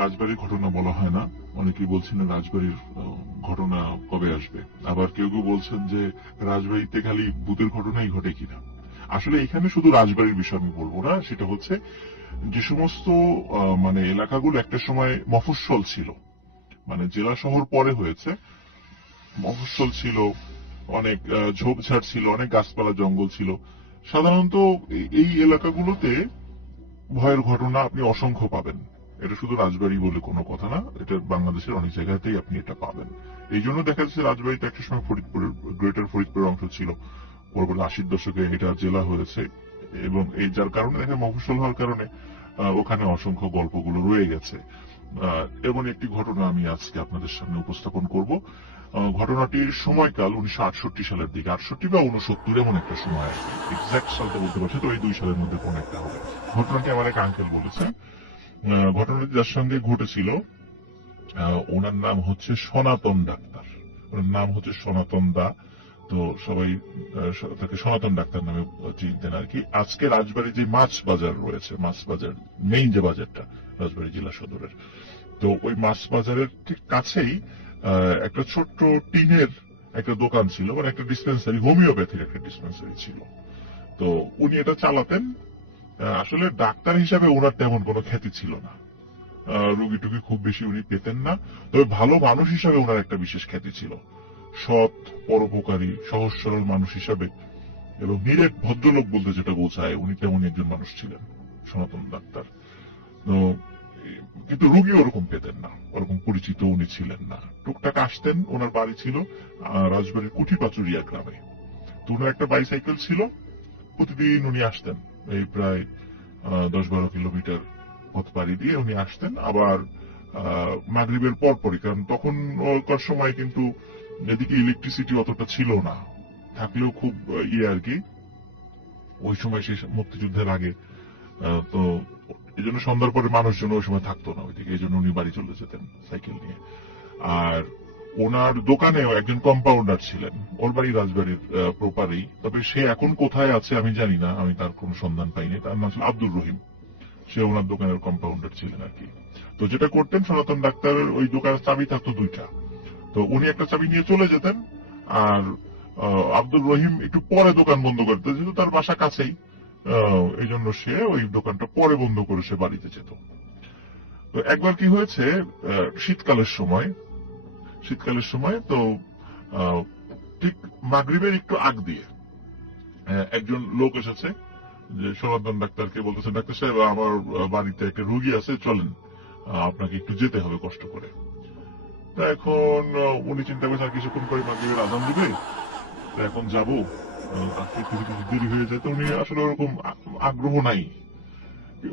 রাজবাড়ির ঘটনা বলা হয় না, অনেকেই বলছেন রাজবাড়ির ঘটনা কবে আসবে, আবার কেউ কেউ বলছেন যে রাজবাড়িতে খালি ভূতের ঘটনাই ঘটে কিনা। আসলে এখানে শুধু রাজবাড়ির বিষয় আমি বলবো না, সেটা হচ্ছে যে সমস্ত মানে এলাকাগুলো একটা সময় মফস্বল ছিল, মানে জেলা শহর পরে হয়েছে, মফস্বল ছিল, অনেক ঝোপঝাড় ছিল, অনেক গাছপালা জঙ্গল ছিল। সাধারণত এই এলাকাগুলোতে ভয়ের ঘটনা আপনি অসংখ্য পাবেন। এটা শুধু রাজবাড়ি বলে কোনো কথা না, এটা বাংলাদেশের অনেক জায়গাতেই আপনি এটা পাবেন। এই জন্য দেখা যাচ্ছে রাজবাড়িতে একটা সময় ফরিদপুরের, গ্রেটার ফরিদপুরের অংশ ছিল, পরবর্তী 80 দশকে এটা জেলা হয়েছে, এবং এই যার কারণে দেখা মফস্বল হওয়ার কারণে ওখানে অসংখ্য গল্পগুলো রয়ে গেছে। এমন একটি ঘটনা আমি আজকে আপনাদের সামনে উপস্থাপন করব। ঘটনাটির সময়কাল 1968 সালের দিকে, 68 বা 69 এমন একটা সময়, এক্সাক্ট সালটা বলতে পারছি, তো এই দুই সালের মধ্যে কোন একটা হবে। ঘটনাটি আমার এক আঙ্কেল বলেছেন। ঘটনাটি যার সঙ্গে ঘটেছিল ওনার নাম হচ্ছে সনাতন ডাক্তার, ওনার নাম হচ্ছে সনাতন দা। তো সবাই তাকে সনাতন ডাক্তার নামে চিনতেন আর কি। আজকে রাজবাড়ী যে মাছ বাজার রয়েছে, মাছ বাজার মেইন যে বাজারটা রাজবাড়ী জেলা সদরের, তো ওই মাছ বাজারের ঠিক কাছেই একটা ছোট্ট টিনের একটা দোকান ছিল, মানে একটা ডিসপেন্সারি, হোমিওপ্যাথির একটা ডিসপেন্সারি ছিল। তো উনি এটা চালাতেন। আসলে ডাক্তার হিসাবে ওনার তেমন কোনো খ্যাতি ছিল না, রুগী টুগী খুব বেশি উনি পেতেন না। তবে ভালো মানুষ হিসাবে ওনার একটা বিশেষ খ্যাতি ছিল, সৎ, পরোপকারী, সহজ সরল মানুষ হিসাবে, এবং নিরেট ভদ্রলোক বলতে যেটা বোঝায়, উনি তেমন একজন মানুষ ছিলেন সনাতন ডাক্তার। তো কিন্তু রুগী ওরকম পেতেন না, ওরকম পরিচিত উনি ছিলেন না। টুকটাক আসতেন, ওনার বাড়ি ছিল রাজবাড়ির কুঠিপাচুরিয়া গ্রামে। তো ওনার একটা বাইসাইকেল ছিল, প্রতিদিন উনি আসতেন, এই প্রায় 10-12 কিলোমিটার পথ পাড়ি দিয়ে উনি আসতেন। আবার মাগরিবের পরপরই, কারণ তখনকার সময় কিন্তু এদিকে ইলেকট্রিসিটি অতটা ছিল না, থাকলেও খুব আর কি, ওই সময় সেই মুক্তিযুদ্ধের আগে। তো এই জন্য সন্ধ্যার পরে মানুষজন ওই সময় থাকতো না ওইদিকে, এই জন্য উনি বাড়ি চলে যেতেন সাইকেল নিয়ে। আর ওনার দোকানেও একজন কম্পাউন্ডার ছিলেন, ওর বাড়ি রাজবাড়ির প্রপারেই, তবে সে এখন কোথায় আছে আমি জানি না, আমি তার কোনো সন্ধান পাইনি। তার নাম ছিল আব্দুর রহিম, সে ওনার দোকানের কম্পাউন্ডার ছিলেন আর কি। তো যেটা করতেন, সনাতন ডাক্তারের ওই দোকানের চাবি থাকতো দুইটা, তো উনি একটা চাবি নিয়ে চলে যেতেন, আর আব্দুর রহিম একটু পরে দোকান বন্ধ করতেন, যেহেতু তার বাসা কাছেই, এই জন্য সে ওই দোকানটা পরে বন্ধ করে সে বাড়িতে যেত। তো একবার কি হয়েছে, শীতকালের সময় তো ঠিক মাগরিবের একটু আগ দিয়ে একজন লোক এসেছে, যে সনাতন ডাক্তারকে বলতেছে, ডাক্তার সাহেব আমার বাড়িতে একটা রুগী আছে, চলেন, আপনাকে একটু যেতে হবে কষ্ট করে। তা এখন উনি চিন্তা করছেন আর কিছুক্ষণ পরে মাগরিবের আজান দিবে, এখন যাবো, আসতে কিছু কিছু দেরি হয়ে যায়। তো উনি আসলে ওরকম আগ্রহ নাই।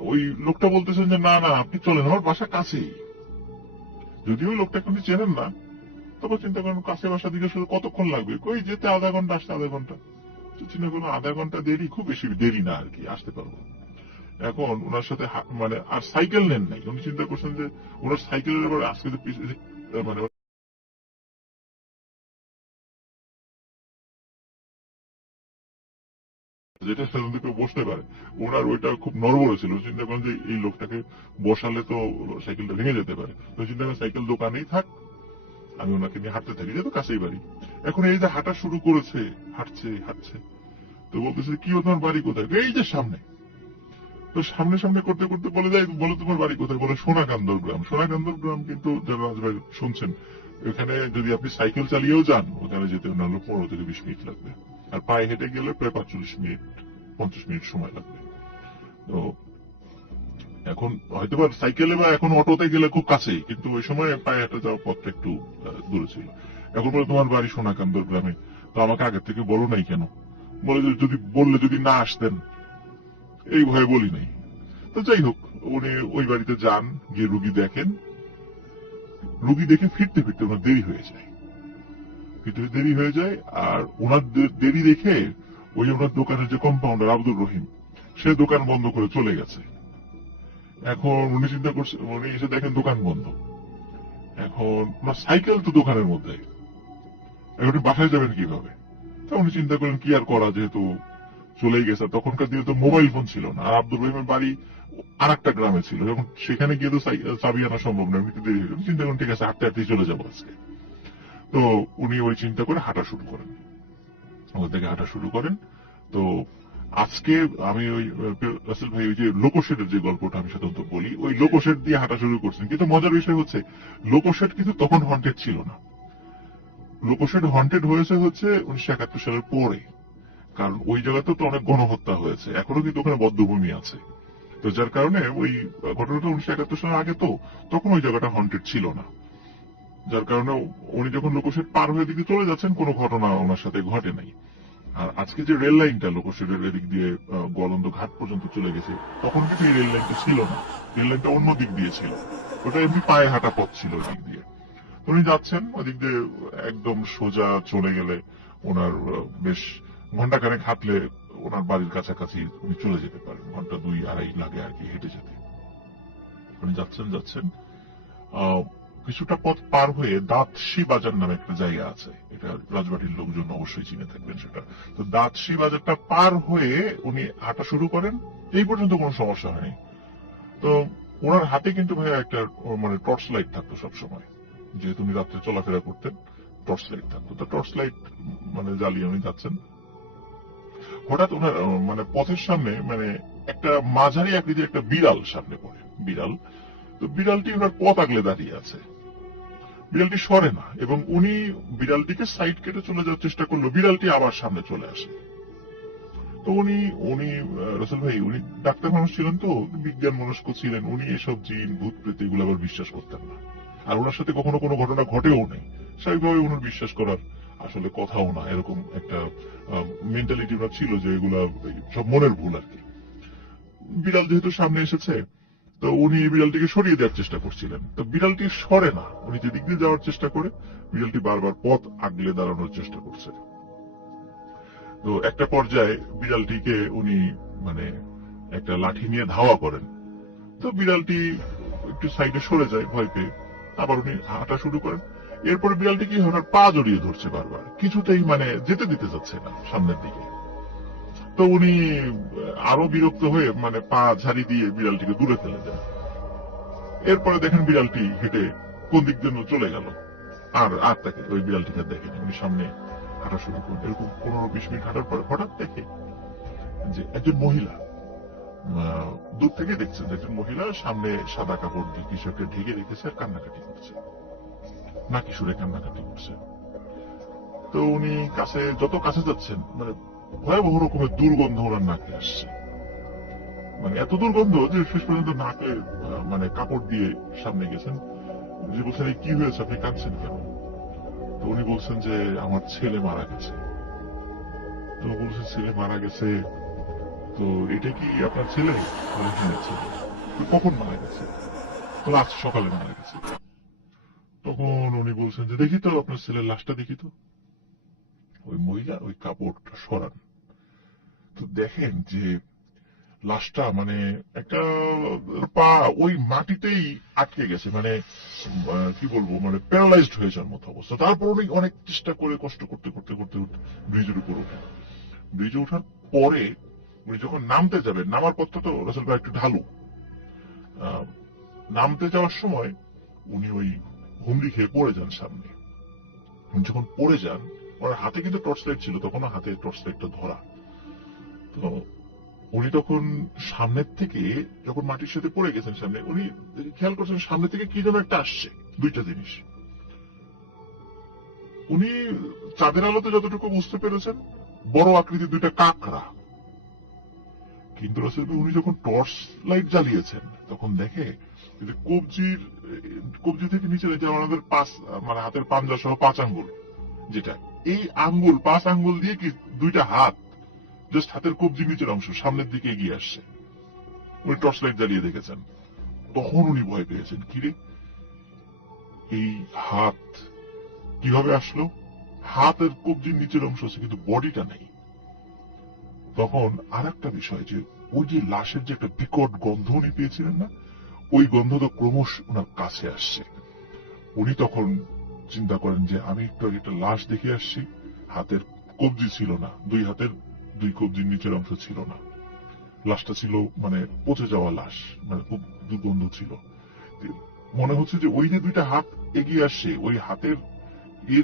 ওই লোকটা বলতেছেন যে না না, আপনি চলেন, আমার বাসা কাছেই। যদিও ওই লোকটা কিন্তু চেনেন না, তবে চিন্তা করেন কাছে বাসা দিকে শুধু কতক্ষণ লাগবে, কই যেতে আধা ঘন্টা, আসতে আধা ঘন্টা। তো চিন্তা করুন আধা ঘন্টা দেরি, খুব বেশি দেরি না আর কি, আসতে পারবো। এখন ওনার সাথে মানে আর সাইকেল নেন নাই, উনি চিন্তা করছেন যে ওনার সাইকেলের এবার আজকে মানে যেটা সেখান থেকে বসতে পারে, ওনার ওইটা খুব নড়বড়ে ছিল। চিন্তা করেন যে এই লোকটাকে বসালে তো সাইকেলটা ভেঙে যেতে পারে। তো চিন্তা করেন সাইকেল দোকানেই থাক, আমি ওনাকে নিয়ে হাঁটতে থাকি, যেহেতু কাছেই বাড়ি। এখন এই যে হাঁটা শুরু করেছে, হাঁটছে হাঁটছে, তো বলতেছে কি তোমার বাড়ি কোথায়, এই যে সামনে। তো সামনে সামনে করতে করতে বলে যায়, বলো তোমার বাড়ি কোথায়, বলে সোনাকান্দর গ্রাম। সোনাকান্দর গ্রাম কিন্তু যারা রাজবাড়ি শুনছেন, এখানে যদি আপনি সাইকেল চালিয়েও যান, ওখানে যেতে নাহলে 15 থেকে 20 মিনিট লাগবে, আর পায়ে হেঁটে গেলে প্রায় 45 মিনিট 50 মিনিট সময় লাগবে। তো এখন হয়তো বা সাইকেলে বা এখন অটোতে গেলে খুব কাছেই, কিন্তু ওই সময় পায়ে হেঁটে যাওয়ার পথটা একটু দূরে ছিল। এখন বলে তোমার বাড়ি সোনাকান্দর গ্রামে, তো আমাকে আগের থেকে বলো নাই কেন? বলে যে যদি বললে যদি না আসতেন, এই ভয়ে বলি নাই। তো যাই হোক, উনি ওই বাড়িতে যান, গিয়ে রুগী দেখেন, রুগী দেখে ফিরতে ফিরতে ওনার দেরি হয়ে যায়, আর ওনার দেরি দেখে ওই ওনার দোকানের যে কম্পাউন্ডার আব্দুর রহিম, সে দোকান বন্ধ করে চলে গেছে। এখন উনি চিন্তা করছে, উনি এসে দেখেন দোকান বন্ধ। এখন ওনার সাইকেল তো দোকানের মধ্যে, এখন বাসায় যাবেন কিভাবে? তা উনি চিন্তা করেন কি আর করা, যেহেতু চলেই গেছে। তখনকার দিনে তো মোবাইল ফোন ছিল না, আর আব্দুর রহিমের বাড়ি আর একটা গ্রামে ছিল, এবং সেখানে গিয়ে তো চাবি আনা সম্ভব নয়, এমনিতে দেরি হলো। চিন্তা করেন ঠিক আছে হাঁটতে হাঁটতে চলে যাবো আজকে। তো উনি ওই চিন্তা করে হাঁটা শুরু করেন, ওখান থেকে হাঁটা শুরু করেন। তো আজকে আমি ওই রাসেল ভাই ওই যে লোকোশেডের যে গল্পটা আমি সাধারণত বলি, ওই লোকোশেড দিয়ে হাঁটা শুরু করছেন। কিন্তু মজার বিষয় হচ্ছে লোকোশেড কিন্তু তখন হন্টেড ছিল না। লোকোশেড হন্টেড হয়েছে 1971 সালের পরে, কারণ ওই জায়গাতে তো অনেক গণহত্যা হয়েছে, এখনো কিন্তু ওখানে বধ্যভূমি আছে। তো যার কারণে ওই ঘটনাটা 1971 সালের আগে, তো তখন ওই জায়গাটা হন্টেড ছিল না। যার কারণে উনি যখন লোকোশেড পার হয়ে দিকে চলে যাচ্ছেন, কোনো ঘটনা ওনার সাথে ঘটে নাই। আর আজকে যে রেল লাইনটা লোকোশেডের এদিক দিয়ে গোয়ালন্দ ঘাট পর্যন্ত চলে গেছে, তখন কিন্তু এই রেল লাইনটা ছিল না, রেল লাইনটা অন্য দিক দিয়ে ছিল, ওটা এমনি পায়ে হাঁটা পথ ছিল ওই দিক দিয়ে। উনি যাচ্ছেন ওদিক দিয়ে, একদম সোজা চলে গেলে ওনার বেশ ঘন্টাখানেক হাঁটলে ওনার বাড়ির কাছাকাছি উনি চলে যেতে পারেন, ঘন্টা 2-2.5 লাগে আর কি হেঁটে যেতে। উনি যাচ্ছেন যাচ্ছেন কিছুটা পথ পার হয়ে দাঁতশি বাজার নামে একটা জায়গা আছে, এটা রাজবাড়ির লোকজন অবশ্যই চিনে থাকবেন সেটা। তো দাঁতশি বাজারটা পার হয়ে উনি হাঁটা শুরু করেন, এই পর্যন্ত কোনো সমস্যা হয়নি। তো ওনার হাতে কিন্তু ভাইয়া একটা মানে টর্চ লাইট থাকতো সবসময়, যেহেতু উনি রাত্রে চলাফেরা করতেন, টর্চ লাইট থাকতো। তো টর্চ লাইট মানে জ্বালিয়ে উনি যাচ্ছেন। হঠাৎ ওনার মানে পথের সামনে মানে একটা মাঝারি আকৃতির একটা বিড়াল সামনে পড়ে, বিড়াল। তো বিড়ালটি ওনার পথ আগলে দাঁড়িয়ে আছে, বিড়ালটি সরে না, এবং উনি বিড়ালটিকে সাইড কেটে চলে যাওয়ার চেষ্টা করলো, বিড়ালটি আবার সামনে চলে আসে। তো উনি উনি রসুল ভাই উনি ডাক্তার মানুষ ছিলেন, তো বিজ্ঞান মনস্ক ছিলেন, উনি এসব জিন ভূত প্রেত এগুলো আবার বিশ্বাস করতেন না। আর ওনার সাথে কখনো কোনো ঘটনা ঘটেও নেই, স্বাভাবিকভাবে ওনার বিশ্বাস করার আসলে কথাও না, এরকম একটা মেন্টালিটি ওনার ছিল যে এগুলা সব মনের ভুল আর কি। বিড়াল যেহেতু সামনে এসেছে, তো উনি বিড়ালটিকে সরিয়ে দেওয়ার চেষ্টা করছিলেন, তো বিড়ালটি সরে না, উনি যেদিক দিয়ে যাওয়ার চেষ্টা করে বিড়ালটি বারবার পথ আগলে দাঁড়ানোর চেষ্টা করছে। তো একটা পর্যায়ে বিড়ালটিকে উনি মানে একটা লাঠি নিয়ে ধাওয়া করেন। তো বিড়ালটি একটু সাইডে সরে যায় ভয় পেয়ে, আবার উনি হাঁটা শুরু করেন। এরপরে বিড়ালটি কি ওনার পা জড়িয়ে ধরছে বারবার, কিছুতেই মানে যেতে দিতে যাচ্ছে না সামনের দিকে। তো উনি আরো বিরক্ত হয়ে মানে পা ঝাড়ি দিয়ে বিড়ালটিকে দূরে ফেলে দেন। এরপরে দেখেন বিড়ালটি হেঁটে কোন দিক জন্য চলে গেল, আর তাকে ওই বিড়ালটিকে দেখেনি। উনি সামনে হাঁটা শুরু করেন, এরকম 15-20 মিনিট হাঁটার পর হঠাৎ দেখে যে একজন মহিলা দূর থেকে দেখছেন, একজন মহিলা সামনে সাদা কাপড় দিয়ে কিছু একটা ঢেকে রেখেছে আর কান্নাকাটি করছে, নাকি সুরে কান্নাকাটি করছে। তো উনি যত কাছে যাচ্ছেন মানে ভয়াবহ রকমের দুর্গন্ধ ওনার নাকে আসছে, মানে এত দুর্গন্ধ যে শেষ পর্যন্ত নাকে মানে কাপড় দিয়ে সামনে গেছেন। যে বলছেন কি হয়েছে, আপনি কাঁদছেন কেন? তো উনি বলছেন যে আমার ছেলে মারা গেছে। তো বলছে ছেলে মারা গেছে, তো এটা কি আপনার ছেলে? হ্যাঁ ছেলে। কখন মারা গেছে? তো আজ সকালে মারা গেছে। তখন উনি বলছেন যে দেখি তো আপনার ছেলের লাশটা দেখি তো। ওই মহিলা ওই কাপড়টা সরান, তো দেখেন যে লাশটা মানে একটা পা ওই মাটিতেই আটকে গেছে, মানে কি বলবো মানে প্যারালাইজড হয়ে যাওয়ার মতো অবস্থা। তারপর উনি অনেক চেষ্টা করে কষ্ট করতে করতে করতে ব্রিজের উপর ওঠেন। ব্রিজে ওঠার পরে উনি যখন নামতে যাবেন, নামার পথটা তো রাসেল ভাই একটু ঢালু, নামতে যাওয়ার সময় উনি ওই হুমড়ি খেয়ে পড়ে যান সামনে। উনি যখন পড়ে যান, ওনার হাতে কিন্তু টর্চ লাইট ছিল, তখন হাতে টর্চ লাইটটা ধরা। তো উনি তখন সামনের থেকে যখন মাটির সাথে পড়ে গেছেন সামনে, উনি খেয়াল করছেন সামনে থেকে কি যেন একটা আসছে, দুইটা জিনিস। উনি চাঁদের আলোতে যতটুকু বুঝতে পেরেছেন বড় আকৃতির দুইটা কাকড়া। কিন্তু উনি যখন টর্চ লাইট জ্বালিয়েছেন তখন দেখে কবজি থেকে নিচে যে আমাদের মানে হাতের পাঞ্জা সহ 5 আঙ্গুল, যেটা এই আঙ্গুল 5 আঙ্গুল দিয়ে কি দুইটা হাত জাস্ট হাতের কবজি নিচের অংশ সামনের দিকে এগিয়ে আসছে। উনি টর্চ লাইট জ্বালিয়ে দেখেছেন, তখন উনি ভয় পেয়েছেন, কিরে এই হাত কিভাবে আসলো? হাতের কবজির নিচের অংশ আছে কিন্তু বডিটা নেই। তখন আর একটা বিষয় যে ওই যে লাশের যে একটা বিকট গন্ধ উনি পেয়েছিলেন না, ওই গন্ধ তো ক্রমশ ওনার কাছে আসছে। উনি তখন চিন্তা করেন যে আমি একটু আগে একটা লাশ দেখে আসছি, হাতের কবজি ছিল না, দুই হাতের 2 কবজির নিচের অংশ ছিল না। লাশটা ছিল মানে পচে যাওয়া লাশ, মানে খুব দুর্গন্ধ ছিল। মনে হচ্ছে যে ওই যে 2টা হাত এগিয়ে আসছে, ওই হাতের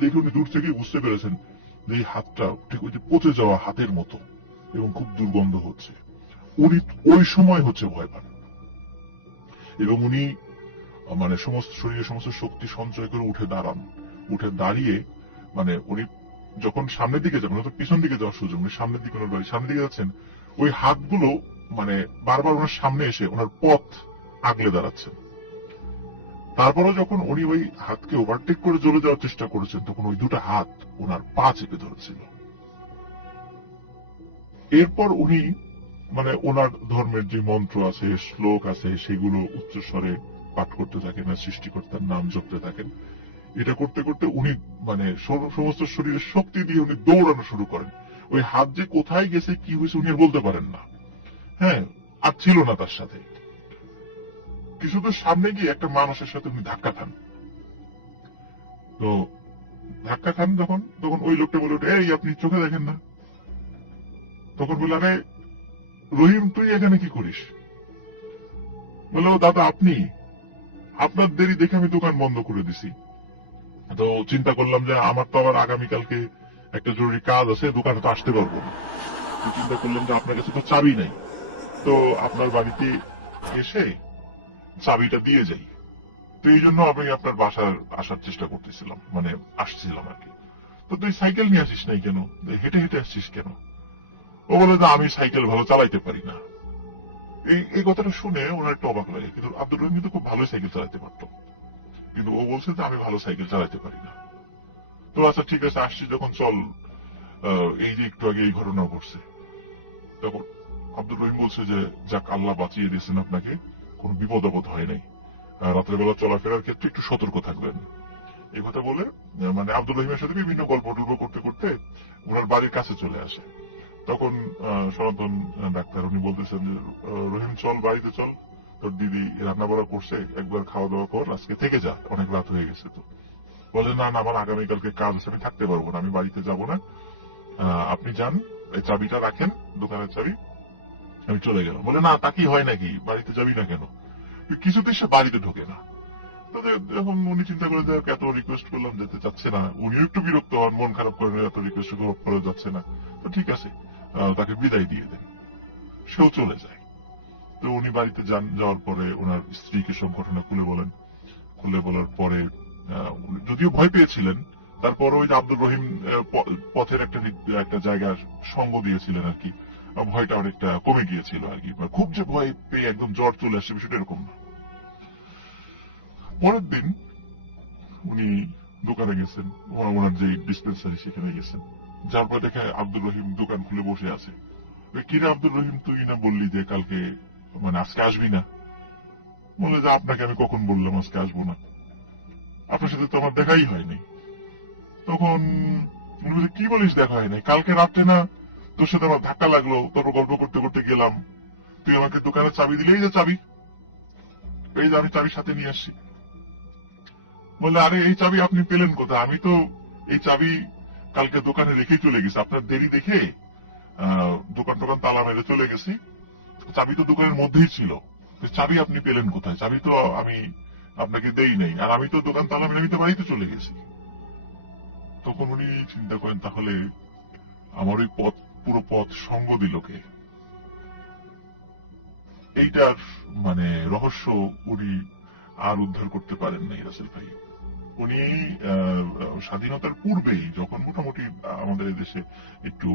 দেখে উনি দূর থেকে বুঝতে পেরেছেন যে এই হাতটা ঠিক ওই যে পচে যাওয়া হাতের মতো এবং খুব দুর্গন্ধ হচ্ছে। উনি ওই সময় হচ্ছে ভয় পান এবং উনি মানে সমস্ত শরীরে সমস্ত শক্তি সঞ্চয় করে উঠে দাঁড়ান। উঠে দাঁড়িয়ে মানে উনি যখন সামনের দিকে যাবেন, তো পিছন দিকে যাওয়ার সুযোগ নেই, সামনের দিকে ওনার বাড়ি, সামনের দিকে যাচ্ছেন, ওই হাতগুলো মানে বারবার ওনার সামনে এসে ওনার পথ আগলে দাঁড়াচ্ছেন। তারপরে যখন উনি ওই হাতকে ওভারটেক করে চলে যাওয়ার চেষ্টা করেছেন, তখন ওই 2টা হাত ওনার পা চেপে ধরেছিল। এরপর উনি মানে ওনার ধর্মের যে মন্ত্র আছে, শ্লোক আছে, সেগুলো উচ্চস্বরে পাঠ করতে থাকেন আর সৃষ্টিকর্তার নাম জপতে থাকেন। এটা করতে করতে উনি মানে সমস্ত শরীরের শক্তি দিয়ে উনি দৌড়ানো শুরু করেন। ওই হাত যে কোথায় গেছে, কি হয়েছে, উনি বলতে পারেন না। হ্যাঁ, আর ছিল না তার সাথে। কিছুদূর সামনে গিয়ে একটা মানুষের সাথে উনি ধাক্কা খান। তো ধাক্কা খান তখন ওই লোকটা বলে ওঠে, এই আপনি চোখে দেখেন না? তখন বলে, আরে রহিম, তুই এখানে কি করিস? বলে, ও দাদা, আপনি, আপনার দেরি দেখে আমি দোকান বন্ধ করে দিছি। তো চিন্তা করলাম যে আমার তো আবার আগামীকালকে একটা জরুরি কাজ আছে, দোকানে তো আসতে পারবো না। তো চিন্তা করলাম যে আপনার কাছে তো চাবি নাই, তো আপনার বাড়িতে এসে চাবিটা দিয়ে যাই। তো এই জন্য আমি আপনার বাসার আসার চেষ্টা করতেছিলাম, মানে আসছিলাম আর কি। তো তুই সাইকেল নিয়ে আসিস নাই কেন? হেঁটে হেঁটে আসছিস কেন? ও বলে যে আমি সাইকেল ভালো চালাইতে পারি না। এই কথাটা শুনে ওনার একটু অবাক লাগে, কিন্তু আব্দুর রহিম কিন্তু খুব ভালো সাইকেল চালাতে পারতো। কিন্তু ও বলছে যে আমি ভালো সাইকেল চালাতে পারি না। তো আচ্ছা ঠিক আছে, আসছি যখন, চল, এই যে একটু আগে এই ঘটনা ঘটছে। তখন আব্দুর রহিম বলছে যে যাক, আল্লাহ বাঁচিয়ে দিয়েছেন আপনাকে, কোনো বিপদ আপদ হয় নাই। রাত্রেবেলা চলাফেরার ক্ষেত্রে একটু সতর্ক থাকবেন। এই কথা বলে মানে আব্দুর রহিমের সাথে বিভিন্ন গল্প টল্প করতে করতে ওনার বাড়ির কাছে চলে আসে। তখন সনাতন ডাক্তার উনি বলতেছেন যে রহিম, চল বাড়িতে চল, তোর দিদি রান্না বাড়া করছে, একবার খাওয়া দাওয়া কর, আজকে থেকে যা, অনেক রাত হয়ে গেছে। তো বলে, না না, আমার আগামীকালকে কাজ আছে, আমি থাকতে পারবো না, আমি বাড়িতে যাব না, আপনি যান, এই চাবিটা রাখেন, দোকানের চাবি, আমি চলে গেলাম। বলে, না তা কি হয় নাকি, বাড়িতে যাবি না কেন? কিছুতেই সে বাড়িতে ঢোকে না। এখন উনি চিন্তা করে যে এত রিকোয়েস্ট করলাম, যেতে চাচ্ছে না। উনিও একটু বিরক্ত হন, মন খারাপ করেন, এত রিকোয়েস্ট করে যাচ্ছে না। তো ঠিক আছে, তাকে বিদায় দিয়ে দেন, সেও চলে যায়। তো উনি বাড়িতে যান, যাওয়ার পরে ওনার স্ত্রীকে সব ঘটনা খুলে বলেন। খুলে বলার পরে যদিও ভয় পেয়েছিলেন, তারপরে ওই যে আব্দুর রহিম পথের একটা জায়গার সঙ্গ দিয়েছিলেন আর কি, ভয়টা অনেকটা কমে গিয়েছিল আর কি। খুব যে ভয় পেয়ে একদম জ্বর চলে আসছে, বিষয়টা এরকম না। পরের দিন উনি দোকানে গেছেন, ওনার যে ডিসপেন্সারি সেখানে গেছেন। যার পরে দেখে আব্দুর রহিম দোকান খুলে বসে আছে। কিরে আব্দুর রহিম, তুই না বললি যে কালকে মানে আজকে আসবি না? বলে যে আপনাকে আমি কখন বললাম আজকে আসবো না? আপনার সাথে তো আমার দেখাই হয়নি। তখন উনি বলে, কি বলিস দেখা হয় নাই? কালকে রাত্রে না তোর সাথে আমার ধাক্কা লাগলো, তারপর গল্প করতে করতে গেলাম, তুই আমাকে দোকানের চাবি দিলে, এই যে চাবি, এই যে আমি চাবি সাথে নিয়ে আসছি। বলে, আরে এই চাবি আপনি পেলেন কোথায়? আমি তো এই চাবি কালকে দোকানে রেখেই চলে গেছি, আপনার দেরি দেখে দোকান টোকান তালা মেরে চলে গেছি, চাবি তো দোকানের মধ্যেই ছিল। চাবি আপনি পেলেন কোথায়? চাবি তো আমি আপনাকে দেই নাই, আর আমি তো দোকান তালা মেরে আমি তো বাড়িতে চলে গেছি। তখন উনি চিন্তা করেন, তাহলে আমার ওই পথ, পুরো পথ সঙ্গ দিল কে? এইটার মানে রহস্য উনি আর উদ্ধার করতে পারেন নাই রাসেল ভাই। উনি স্বাধীনতার পূর্বেই, যখন মোটামুটি আমাদের দেশে একটু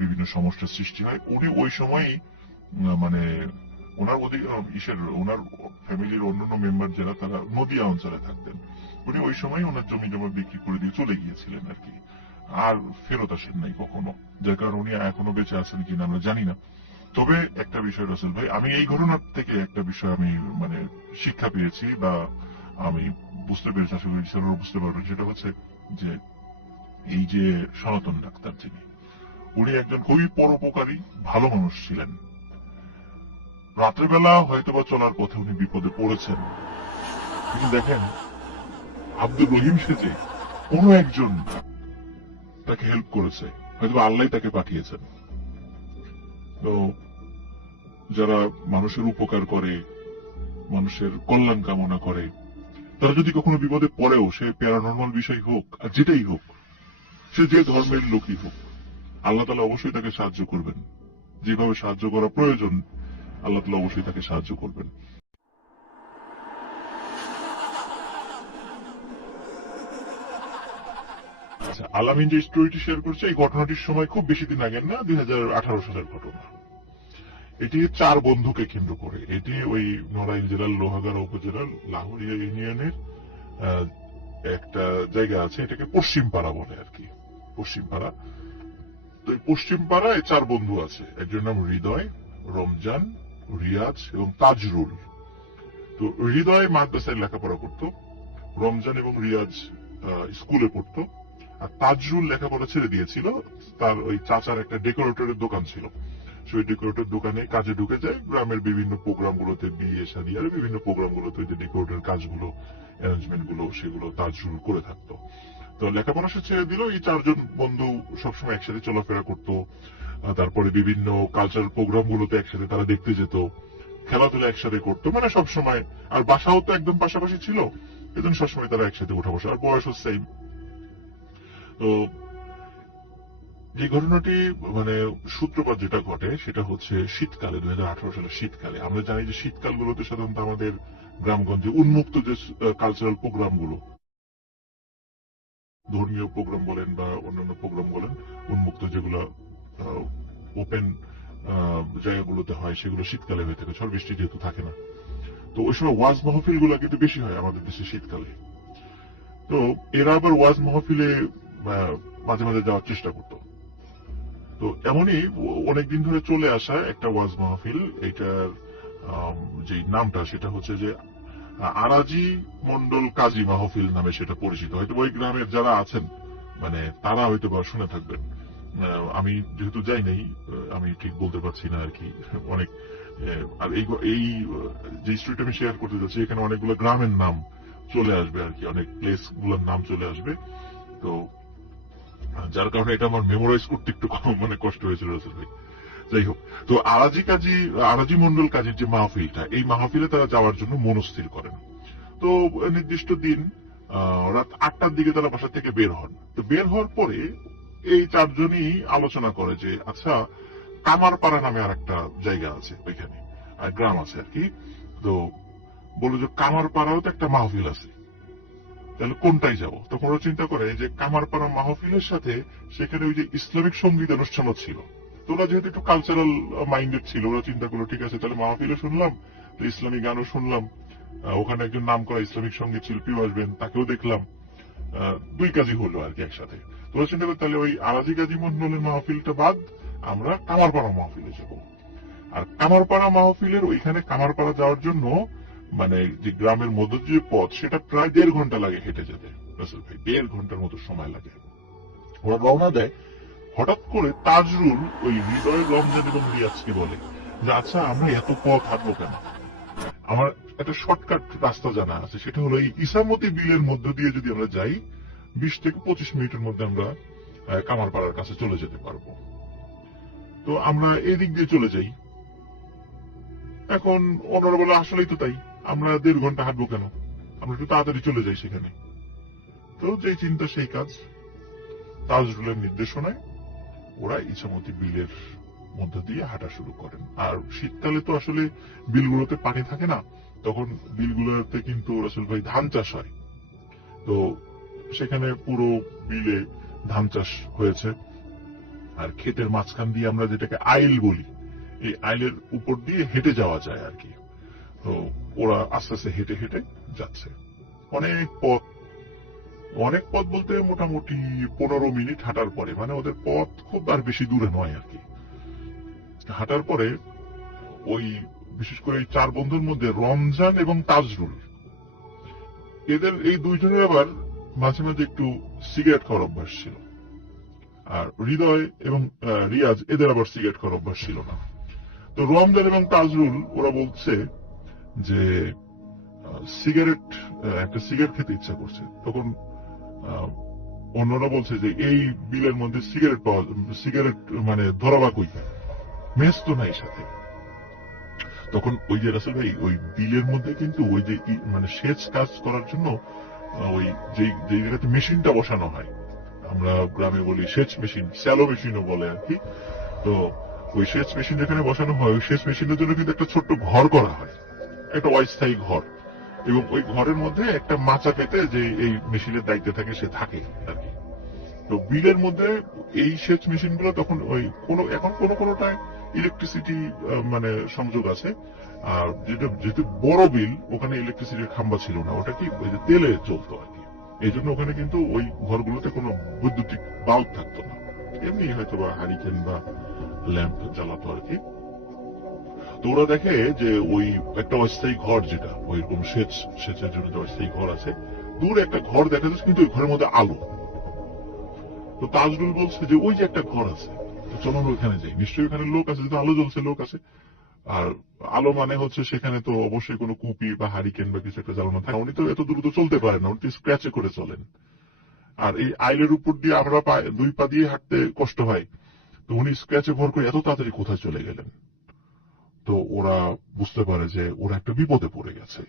বিভিন্ন সমস্যার সৃষ্টি হয়, উনি ওই সময়ই মানে ওনার ওনার ফ্যামিলির অন্যান্য মেম্বার যারা, তারা নদিয়া অঞ্চলে থাকতেন। উনি ওই সময় ওনার জমি জমা বিক্রি করে দিয়ে চলে গিয়েছিলেন আর কি, আর ফেরত আসেন নাই কখনো। যার কারণে উনি এখনো বেঁচে আছেন কিনা আমরা জানি না। তবে একটা বিষয় রাসেল ভাই, আমি এই ঘটনার থেকে একটা বিষয় আমি মানে শিক্ষা পেয়েছি, বা আমি বুঝতে পেরেছি, আশা করি সেটাও বুঝতে পারবেন। সেটা হচ্ছে যে এই যে সনাতন ডাক্তার যিনি, উনি একজন খুবই পরোপকারী ভালো মানুষ ছিলেন। রাত্রেবেলা হয়তোবা চলার পথে উনি বিপদে পড়েছেন, কিন্তু দেখেন আব্দুর রহিম সেজে কোনো একজন তাকে হেল্প করেছে, হয়তো আল্লাহ তাকে পাঠিয়েছেন। তো যারা মানুষের উপকার করে, মানুষের কল্যাণ কামনা করে, তারা যদি কখনো বিপদে পড়েও, সে প্যারানর্মাল বিষয় হোক আর যেটাই হোক, সে যে ধর্মের লোকই হোক, আল্লাহ তাআলা অবশ্যই তাকে সাহায্য করবেন। যেভাবে সাহায্য করা প্রয়োজন, আল্লাহ তাআলা অবশ্যই তাকে সাহায্য করবেন। আচ্ছা, আলামিন যে স্টোরিটি শেয়ার করছে, এই ঘটনাটির সময় খুব বেশি দিন আগের না, 2018 সালের ঘটনা। এটি 4 বন্ধুকে কেন্দ্র করে। এটি ওই নড়াইল জেলার লোহাগাড়া উপজেলার লাহুরিয়া ইউনিয়নের একটা জায়গা আছে, এটাকে পশ্চিম পাড়া বলে আর কি, পশ্চিম পাড়া। তো এই পশ্চিম পাড়ায় 4 বন্ধু আছে। একজনের নাম হৃদয়, রমজান, রিয়াজ এবং তাজরুল। তো হৃদয় মাদ্রাসায় লেখাপড়া করত, রমজান এবং রিয়াজ স্কুলে পড়তো, আর তাজরুল লেখাপড়া ছেড়ে দিয়েছিল। তার ওই চাচার একটা ডেকোরেটরের দোকান ছিল, সেই ডেকোরেটর দোকানে কাজে ঢুকে যায়। গ্রামের বিভিন্ন প্রোগ্রাম গুলোতে, বিয়ে শাদী আর বিভিন্ন প্রোগ্রাম গুলোতে যে ডেকোরেটর কাজগুলো, অ্যারেঞ্জমেন্ট গুলো, সেগুলো তাজরুল করে থাকতো। তো লেখাপড়া সে ছেড়ে দিল। এই 4 জন বন্ধু সবসময় একসাথে চলাফেরা করতো। তারপরে বিভিন্ন কালচারাল প্রোগ্রাম গুলোতে একসাথে তারা দেখতে যেত, খেলাধুলা একসাথে করতো, মানে সবসময়। আর বাসাও তো একদম পাশাপাশি ছিল, এজন্য সবসময় তারা একসাথে উঠা বসা, আর বয়সও সেম। তো যে ঘটনাটি মানে সূত্রপাত যেটা ঘটে, সেটা হচ্ছে শীতকালে, 2018 সালের শীতকালে। আমরা জানি যে শীতকালগুলোতে সাধারণত আমাদের গ্রামগঞ্জে উন্মুক্ত যে কালচারাল প্রোগ্রাম গুলো, ধর্মীয় প্রোগ্রাম বলেন বা অন্যান্য প্রোগ্রাম বলেন, উন্মুক্ত যেগুলো ওপেন জায়গাগুলোতে হয়, সেগুলো শীতকালে হয়ে থাকে, ঝড় বৃষ্টি যেহেতু থাকে না। তো ওই সময় ওয়াজ মাহফিল গুলা কিন্তু বেশি হয় আমাদের দেশে শীতকালে। তো এরা আবার ওয়াজ মাহফিলে মাঝে মাঝে যাওয়ার চেষ্টা করতো। তো এমনই অনেকদিন ধরে চলে আসা একটা ওয়াজ মাহফিল, এটার যে নামটা সেটা হচ্ছে যে আরাজি মন্ডল কাজী মাহফিল নামে সেটা পরিচিত। হয়তো ওই গ্রামের যারা আছেন মানে তারা হয়তো বা শুনে থাকবেন। আমি যেহেতু যাই নাই, আমি ঠিক বলতে পারছি না আর কি। অনেক আর এই যে স্টোরিটা আমি শেয়ার করতে যাচ্ছি, এখানে অনেকগুলো গ্রামের নাম চলে আসবে আর কি, অনেক প্লেস গুলোর নাম চলে আসবে। তো যার কারণে এটা আমার মেমোরাইজ করতে একটু মানে কষ্ট হয়েছিল রাসেল ভাই। যাই হোক, তো আরাজি মন্ডল কাজীর যে মাহফিলটা, এই মাহফিলে তারা যাওয়ার জন্য মনস্থির করেন। তো নির্দিষ্ট দিন রাত 8টার দিকে তারা বাসা থেকে বের হন। তো বের হওয়ার পরে এই 4 জনই আলোচনা করে যে আচ্ছা, কামারপাড়া নামে আর একটা জায়গা আছে, ওইখানে গ্রাম আছে আর কি। তো বললো যে কামারপাড়াও তো একটা মাহফিল আছে, তাহলে কোনটাই যাব। তখন ওরা চিন্তা করে যে কামারপাড়া মাহফিলের সাথে সেখানে ওই যে ইসলামিক সঙ্গীত অনুষ্ঠানও ছিল। তো ওরা যেহেতু একটু কালচারাল মাইন্ডেড ছিল, ওরা চিন্তা করলো ঠিক আছে, তাহলে মাহফিলও শুনলাম, ইসলামিক গানও শুনলাম, ওখানে একজন নাম করা ইসলামিক সঙ্গীত শিল্পীও আসবেন, তাকেও দেখলাম, 2 কাজই হলো আর কি একসাথে। তো ওরা চিন্তা করে তাহলে ওই আরাজি কাজী মন্ডলের মাহফিলটা বাদ আমরা কামারপাড়া মাহফিলে যাব। আর কামারপাড়া মাহফিলের ওইখানে কামারপাড়া যাওয়ার জন্য মানে যে গ্রামের মধ্য যে পথ, সেটা প্রায় 1.5 ঘন্টা লাগে হেঁটে যেতে রাসেল ভাই, 1.5 ঘন্টার মতো সময় লাগে। ওরা রওনা দেয়। হঠাৎ করে তাজরুল ওই হৃদয়, রমজান এবং রিয়াজকে বলে যে আচ্ছা, আমরা এত পথ হাঁটবো কেন, আমার একটা শর্টকাট রাস্তা জানা আছে, সেটা হলো এই ইসামতি বিলের মধ্য দিয়ে যদি আমরা যাই, 20 থেকে 25 মিনিটের মধ্যে আমরা কামারপাড়ার কাছে চলে যেতে পারবো। তো আমরা এদিক দিয়ে চলে যাই। এখন ওনারা বলে আসলেই তো তাই, আমরা 1.5 ঘন্টা হাঁটবো কেন, আমরা একটু তাড়াতাড়ি চলে যাই সেখানে। তো যেই চিন্তা সেই কাজ। তাজরুলের নির্দেশনায় ওরা ইছামতি বিলের মধ্য দিয়ে হাঁটা শুরু করেন। আর শীতকালে তো আসলে বিলগুলোতে পানি থাকে না, তখন বিলগুলোতে কিন্তু রাসেল ভাই ধান চাষ হয়। তো সেখানে পুরো বিলে ধান চাষ হয়েছে। আর ক্ষেতের মাঝখান দিয়ে আমরা যেটাকে আইল বলি, এই আইলের উপর দিয়ে হেঁটে যাওয়া যায় আর কি। তো ওরা আস্তে আস্তে হেঁটে হেঁটে যাচ্ছে। অনেক পথ, অনেক পথ বলতে মোটামুটি 15 মিনিট হাঁটার পরে, মানে ওদের পথ খুব আর বেশি দূরে নয় আর কি। হাঁটার পরে ওই বিশেষ করে এই 4 বন্ধুর মধ্যে রমজান এবং তাজরুল, এদের এই 2 জনের আবার মাঝে মাঝে একটু সিগারেট খাওয়ার অভ্যাস ছিল। আর হৃদয় এবং রিয়াজ, এদের আবার সিগারেট খাওয়ার অভ্যাস ছিল না। তো রমজান এবং তাজরুল ওরা বলছে যে সিগারেট, একটা সিগারেট খেতে ইচ্ছা করছে। তখন অন্যরা বলছে যে এই বিলের মধ্যে সিগারেট মানে ধরাবা কই। মেস তো নাই সাথে। তখন ওই যে রাসেল ভাই ওই বিলের মধ্যে কিন্তু ওই যে মানে সেচ কাজ করার জন্য ওই যে জায়গাতে মেশিনটা বসানো হয়, আমরা গ্রামে বলি সেচ মেশিন, স্যালো মেশিনও বলে আর কি। তো ওই সেচ মেশিন যেখানে বসানো হয়, ওই সেচ মেশিনের জন্য কিন্তু একটা ছোট্ট ঘর করা হয়, একটা অস্থায়ী ঘর, এবং ওই ঘরের মধ্যে একটা মাচা পেতে যে এই মেশিনের দায়িত্বে থাকে সে থাকে আর কি। তো বিলের মধ্যে এই সেচ মেশিন গুলো তখন ওই এখন কোনোটায় ইলেকট্রিসিটি মানে সংযোগ আছে, আর যেহেতু বড় বিল ওখানে ইলেকট্রিসিটির খাম্বা ছিল না, ওটা কি ওই যে তেলে চলতো আর কি। এই জন্য ওখানে কিন্তু ওই ঘরগুলোতে কোনো বৈদ্যুতিক বাল্ব থাকতো না, এমনি হয়তো বা হারিকেন বা ল্যাম্প জ্বালাতো আর কি। তো ওরা দেখে যে ওই একটা অস্থায়ী ঘর, যেটা ওইরকম সেচের জন্য যে অস্থায়ী ঘর আছে, দূরে একটা ঘর দেখা যাচ্ছে, কিন্তু ওই ঘরের মধ্যে আলো। তো তাজরুল বলছে যে ওই যে একটা ঘর আছে, চলো আমরা ওখানে যাই, নিশ্চয়ই ওখানে লোক আছে, যেহেতু আলো জ্বলছে লোক আছে। আর আলো মানে হচ্ছে সেখানে তো অবশ্যই কোনো কুপি বা হারিকেন বা কিছু একটা জ্বালানো থাকে, উনি তো এত দ্রুত চলতে পারেন না, উনি স্ক্র্যাচে করে চলেন। আর এই আইলের উপর দিয়ে আমরা দুই পা দিয়ে হাঁটতে কষ্ট হয়, তো উনি স্ক্র্যাচে ভর করে এত তাড়াতাড়ি কোথায় চলে গেলেন। তো ওরা বুঝতে পারে যে ওরা একটা বিপদে পড়ে গেছে,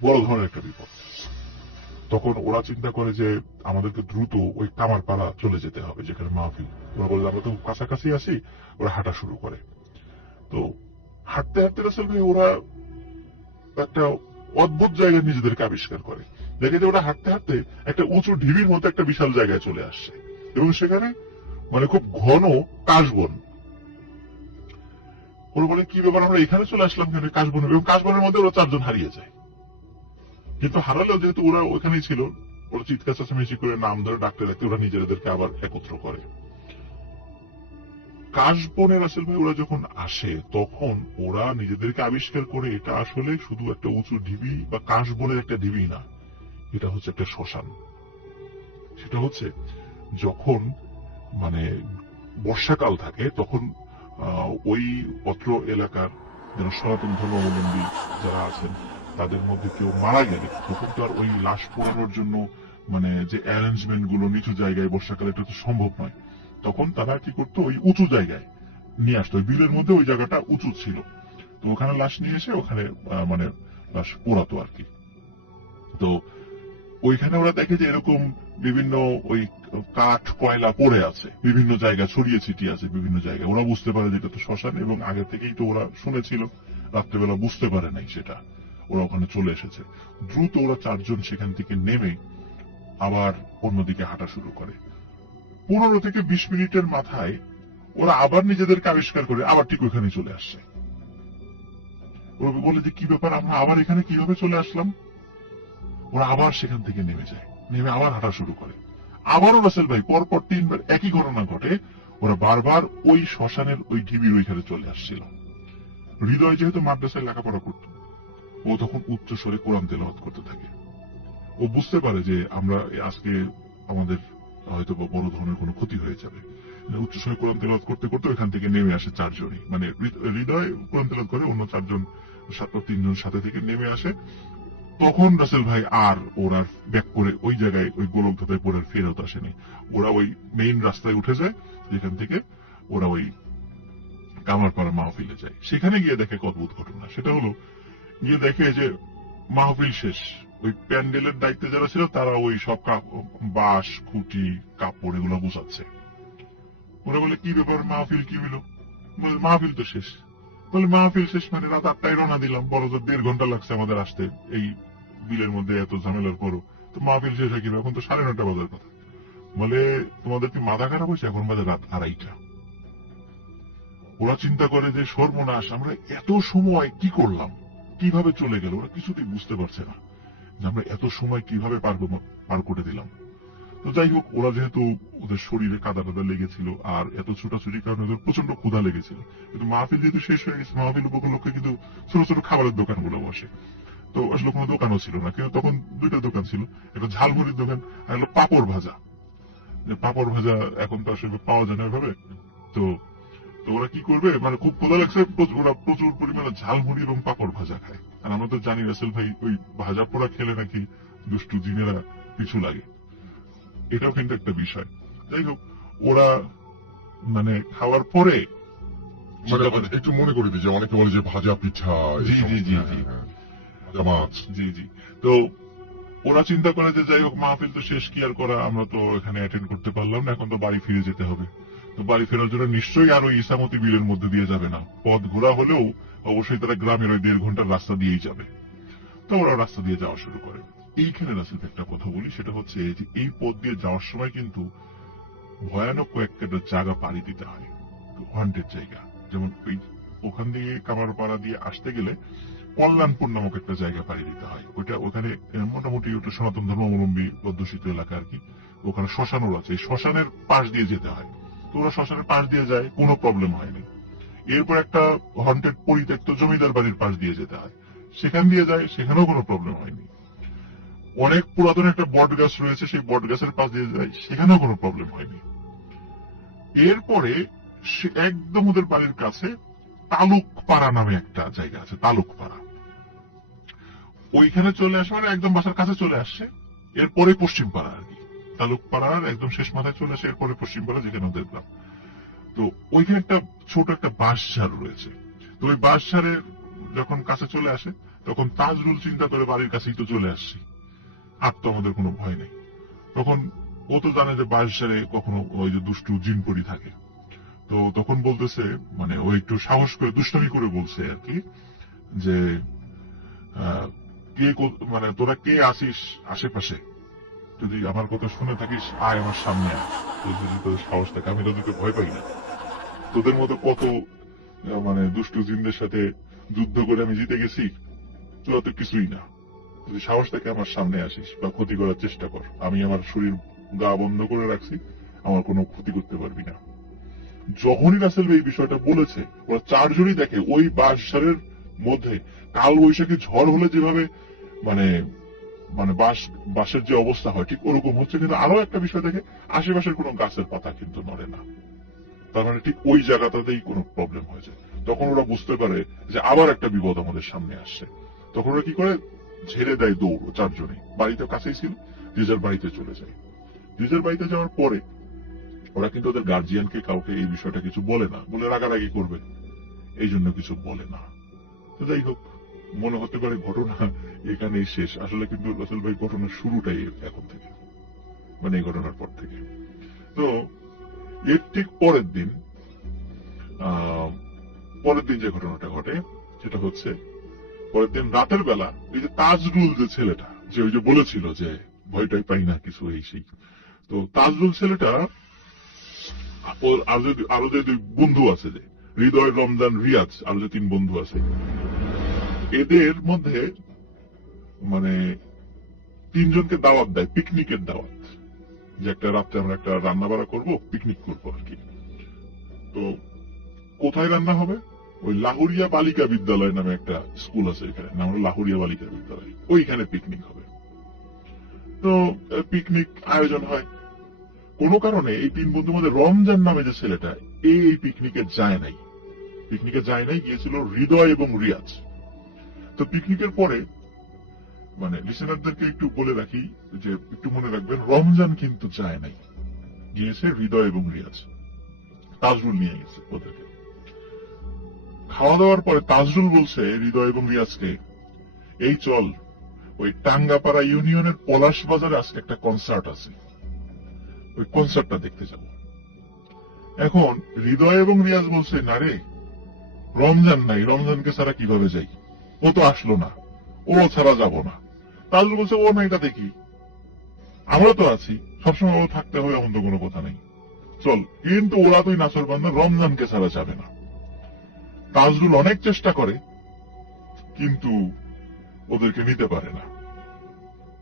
বড় ধরনের একটা বিপদ। তখন ওরা চিন্তা করে যে আমাদেরকে দ্রুত ওই কামারপাড়া চলে যেতে হবে যেখানে মাহফিল। ওরা বলে আমরা তো কাছাকাছি আছি, ওরা হাঁটা শুরু করে। তো হাঁটতে হাঁটতে রাসেল ভাই ওরা একটা অদ্ভুত জায়গায় নিজেদেরকে আবিষ্কার করে। দেখে যে ওরা হাঁটতে হাঁটতে একটা উঁচু ঢিবির মতো একটা বিশাল জায়গায় চলে আসছে, এবং সেখানে মানে খুব ঘন কাশবন। ওরা বলে কি ব্যাপার, আমরা এখানে চলে আসলাম কেন কাশবন, এবং কাশবনের মধ্যে ওরা 4 জন হারিয়ে যায়। কিন্তু হারালেও যেহেতু ওরা ওখানেই ছিল, ওরা চিৎকার চেঁচামেচি করে নাম ধরে ডাকতে ডাকতে ওরা নিজেদেরকে আবার একত্র করে। কাশবনে রাসেল ভাই ওরা যখন আসে, তখন ওরা নিজেদেরকে আবিষ্কার করে এটা আসলে শুধু একটা উঁচু ঢিবি বা কাশবনের একটা ঢিবি না, এটা হচ্ছে একটা শ্মশান। সেটা হচ্ছে যখন মানে বর্ষাকাল থাকে, তখন ওই অত্র এলাকার যারা সনাতন ধর্মাবলম্বী যারা আছেন, তাদের মধ্যে কেউ মারা গেলে তখন তো আর ওই লাশ পোড়ানোর জন্য মানে যে অ্যারেঞ্জমেন্ট গুলো নিচু জায়গায় বর্ষাকালে এটা তো সম্ভব নয়। তখন তারা কি করতো, ওই উঁচু জায়গায় নিয়ে আসতো, ওই বিলের মধ্যে ওই জায়গাটা উঁচু ছিল, তো ওখানে লাশ নিয়ে এসে ওখানে মানে লাশ পোড়াতো আর কি। তো ওইখানে ওরা দেখে যে এরকম বিভিন্ন ওই কাঠ কয়লা পড়ে আছে বিভিন্ন জায়গায়, ছড়িয়ে ছিটিয়ে আছে বিভিন্ন জায়গায়। ওরা বুঝতে পারে যে এটা তো শ্মশান, এবং আগে থেকেই তো ওরা শুনেছিল, রাত্রেবেলা বুঝতে পারে নাই সেটা, ওরা ওখানে চলে এসেছে। দ্রুত ওরা 4 জন সেখান থেকে নেমে আবার অন্যদিকে হাঁটা শুরু করে। 15 থেকে 20 মিনিটের মাথায় ওরা আবার নিজেদেরকে আবিষ্কার করে আবার ঠিক ওখানে চলে আসছে। ওরা বলে যে কি ব্যাপার, আমরা আবার এখানে কিভাবে চলে আসলাম। ওরা আবার সেখান থেকে নেমে যায়, নেমে আবার হাঁটা শুরু করে। আবারও রাসেল ভাই পরপর 3 বার একই ঘটনা ঘটে, ওরা বারবার ওই শ্মশানের ওই ঢিবির ওইখানে চলে আসছিল। হৃদয় যেহেতু মাদ্রাসায় লেখাপড়া করত, ও তখন উচ্চ স্বরে কোরআন তেলাওয়াত করতে থাকে। ও বুঝতে পারে যে আমরা আজকে আমাদের হয়তো বড় ধরনের কোনো ক্ষতি হয়ে যাবে। উচ্চ স্বরে কোরআন তেলাওয়াত করতে করতে ওইখান থেকে নেমে আসে 4 জনই, মানে হৃদয় কোরআন তেলাওয়াত করে, অন্য 4 জন 3 জন সাথে থেকে নেমে আসে। তখন রাসেল ভাই আর ওরা ব্যাক করে ওই জায়গায় ওই গোলকধাঁধায় পড়ে ফেরত আসেনি। ওরা ওই মেইন রাস্তায় উঠে যায়, যেখান থেকে ওরা ওই কামারপাড়া মাহফিলে যায়। সেখানে গিয়ে দেখে অদ্ভুত ঘটনা। সেটা হলো গিয়ে দেখে যে মাহফিল শেষ, ওই প্যান্ডেলের দায়িত্বে যারা ছিল তারা ওই সব বাঁশ খুঁটি কাপড় এগুলো গুছাচ্ছে। ওরা বলে কি ব্যাপার, মাহফিল কি হলো। বলে মাহফিল তো শেষ। বলে মাহফিল শেষ মানে রাত 8টায় রওনা দিলাম, বড় জোর 1.5 ঘন্টা লাগছে আমাদের আসতে এই বিলের মধ্যে এত ঝামেলার পরও, তো মাহফিল শেষ হয় কিনা, এখন তো 9:30 বাজার কথা। বলে তোমাদের কি মাথা খারাপ হয়েছে, এখন বাজে রাত 2:30। ওরা চিন্তা করে যে সর্বনাশ, আমরা এত সময় কি করলাম, কিভাবে চলে গেল, ওরা কিছুতেই বুঝতে পারছে না যে আমরা এত সময় কিভাবে পার করে দিলাম। তো যাই হোক, ওরা যেহেতু ওদের শরীরে কাদা টাদা লেগেছিল আর এত ছোটাছুটির কারণে ওদের প্রচন্ড ক্ষুধা লেগেছিল, কিন্তু মাহফিল যেহেতু শেষ হয়ে গেছে, মাহফিল উপলক্ষে কিন্তু ছোট ছোট খাবারের দোকানগুলো বসে। তো আসলে কোনো দোকানও ছিল না, কিন্তু তখন 2টা দোকান ছিল, একটা ঝালমুড়ির দোকান আর একটা পাপড় ভাজা। পাপড় ভাজা এখন তো আসলে পাওয়া যায় না ওইভাবে। তো তো ওরা কি করবে, মানে খুব ক্ষুধা লাগছে, ওরা প্রচুর পরিমাণে ঝালমুড়ি এবং পাপড় ভাজা খায়। আর আমরা তো জানি রাসেল ভাই ওই ভাজা পোড়া খেলে নাকি দুষ্টু জিনেরা পিছু লাগে, এটাও কিন্তু একটা বিষয়। যাই হোক, ওরা মানে খাওয়ার পরে মানে একটু মনে করে দিই যে অনেকে বলে যে ভাজা পিঠা, জি জি জি জি ভাজা মাছ। জি জি। তো ওরা চিন্তা করে যে যাই হোক মাহফিল তো শেষ, কি আর করা, আমরা তো এখানে অ্যাটেন্ড করতে পারলাম না, এখন তো বাড়ি ফিরে যেতে হবে। তো বাড়ি ফেরার জন্য নিশ্চয়ই আর ওই ইসামতি বিলের মধ্যে দিয়ে যাবে না, পথ ঘোরা হলেও অবশ্যই তারা গ্রামের ওই 1.5 ঘন্টার রাস্তা দিয়েই যাবে। তো ওরা রাস্তা দিয়ে যাওয়া শুরু করে। এইখানে রাসেল একটা কথা বলি, সেটা হচ্ছে যে এই পথ দিয়ে যাওয়ার সময় কিন্তু ভয়ানক কয়েকটা জায়গা পাড়ি দিতে হয়, হন্টেড জায়গা। যেমন ওখান দিয়ে কামারপাড়া দিয়ে আসতে গেলে কল্যাণপুর নামক একটা জায়গা পাড়ি দিতে হয়। ওখানে মোটামুটি ওটা সনাতন ধর্মাবলম্বী অধ্যুষিত এলাকা আর কি। ওখানে শ্মশানও আছে, শ্মশানের পাশ দিয়ে যেতে হয়। তো ওরা শ্মশানের পাশ দিয়ে যায়, কোনো প্রবলেম হয়নি। এরপর একটা হন্টেড পরিত্যক্ত জমিদার বাড়ির পাশ দিয়ে যেতে হয়, সেখান দিয়ে যায়, সেখানেও কোনো প্রবলেম হয়নি। অনেক পুরাতন একটা বট গাছ রয়েছে, সেই বট গাছের পাশ দিয়ে যায়, সেখানেও কোনো প্রবলেম হয়নি। এরপরে একদম ওদের বাড়ির কাছে তালুকপাড়া নামে একটা জায়গা আছে, তালুকপাড়া। ওইখানে চলে আসে, মানে একদম বাসার কাছে চলে আসছে। এরপরে পশ্চিম পাড়া আর কি, তালুকপাড়ার একদম শেষ মাথায় চলে আসে, এরপরে পশ্চিম পাড়া, যেখানে ওদের গ্রাম। তো ওইখানে একটা ছোট একটা বাঁশঝাড় রয়েছে। তো ওই বাঁশঝাড়ের যখন কাছে চলে আসে, তখন তাজরুল চিন্তা করে বাড়ির কাছেই তো চলে আসছি, আর তো আমাদের কোনো ভয় নেই। তখন ও তো জানে যে বাঁশঝাড়ে কখনো ওই যে দুষ্টু জিনপরি থাকে। তো তখন বলতেছে, মানে ও একটু সাহস করে দুষ্টামি করে বলছে আর কি, যে মানে তোরা কে আসিস আশেপাশে, যদি আমার কথা শুনে থাকিস আয় আমার সামনে আয়, যদি তোদের সাহস থাকে। আমি তোদেরকে ভয় পাই না, তোদের মতো কত মানে দুষ্টু জিনদের সাথে যুদ্ধ করে আমি জিতে গেছি, তোরা তো কিছুই না। যদি সাহস থাকে আমার সামনে আসিস বা ক্ষতি করার চেষ্টা কর, আমি আমার শরীর গা বন্ধ করে রাখছি, আমার কোনো ক্ষতি করতে পারবি না। যখনই রাসেল ভাই এই বিষয়টা বলেছে, ওরা চারজনই দেখে ওই বাঁশঝাড়ের মধ্যে কাল বৈশাখী ঝড় হলে যেভাবে মানে মানে বাঁশের যে অবস্থা হয় ঠিক ওরকম হচ্ছে। কিন্তু আরো একটা বিষয় দেখে, আশেপাশের কোনো গাছের পাতা কিন্তু নড়ে না। তার মানে ঠিক ওই জায়গাটাতেই কোনো প্রবলেম হয়ে যায়। তখন ওরা বুঝতে পারে যে আবার একটা বিপদ আমাদের সামনে আসছে। তখন ওরা কি করে, ঝেড়ে দেয় দৌড়, চারজনে বাড়িতে কাছেই ছিল, যে যার বাড়িতে চলে যায়। যে যার বাড়িতে যাওয়ার পরে ওরা কিন্তু ওদের গার্জিয়ানকে কাউকে এই বিষয়টা কিছু বলে না, বলে রাগারাগি করবে, এই জন্য কিছু বলে না। তো যাই হোক, মনে হতে পারে ঘটনা এখানেই শেষ, আসলে কিন্তু রাসেল ভাই ঘটনার শুরুটাই এখন থেকে, মানে এই ঘটনার পর থেকে। তো এর ঠিক পরের দিন যে ঘটনাটা ঘটে, সেটা হচ্ছে পরের দিন রাতের বেলা এই যে তাজরুল যে ছেলেটা, যে ওই যে বলেছিল যে ভয়টাই পাই না কিছু এই সেই, তো তাজরুল ছেলেটা ওর আরো যে দুই বন্ধু আছে, যে হৃদয়, রমজান, রিয়াজ, আরো যে 3 বন্ধু আছে, এদের মধ্যে মানে 3 জনকে দাওয়াত দেয়, পিকনিকের দাওয়াত, যে একটা রাত্রে আমরা একটা রান্না বাড়া করবো, পিকনিক করবো আর কি। তো কোথায় রান্না হবে, ওই লাহুরিয়া বালিকা বিদ্যালয় নামে একটা স্কুল আছে এখানে, নাম হলো লাহুরিয়া বালিকা বিদ্যালয়, ওইখানে পিকনিক হবে। তো পিকনিক আয়োজন হয়। কোনো কারণে এই 3 বন্ধুর মধ্যে রমজান নামে যে ছেলেটা, এই পিকনিকে যায় নাই। গিয়েছিল হৃদয় এবং রিয়াজ। তো পিকনিকের পরে মানে লিসেনারদেরকে একটু বলে রাখি, যে একটু মনে রাখবেন, রমজান কিন্তু যায় নাই, গিয়েছে হৃদয় এবং রিয়াজ। তাজরুল নিয়ে গেছে ওদেরকে। খাওয়া দাওয়ার পরে তাজরুল বলছে হৃদয় এবং রিয়াজকে, এই চল ওই টাঙ্গাপাড়া ইউনিয়নের পলাশ বাজারে আজকে একটা কনসার্ট আছে, ওই কনসার্টটা দেখতে যাব। এখন হৃদয় এবং রিয়াজ বলছে, না রে, রমজান নাই, রমজানকে ছাড়া কিভাবে যাই, ও তো আসলো না, ও ছাড়া যাব না। তাজরুল বলছে, ও নাই তাতে কি, আমরা তো আছি, সবসময় ও থাকতে হবে এমন তো কোনো কথা নেই, চল। কিন্তু ওরা তুই নাচর বান্ধব, রমজানকে ছাড়া যাবে না। তাজরুল অনেক চেষ্টা করে, কিন্তু ওদেরকে নিতে পারে না।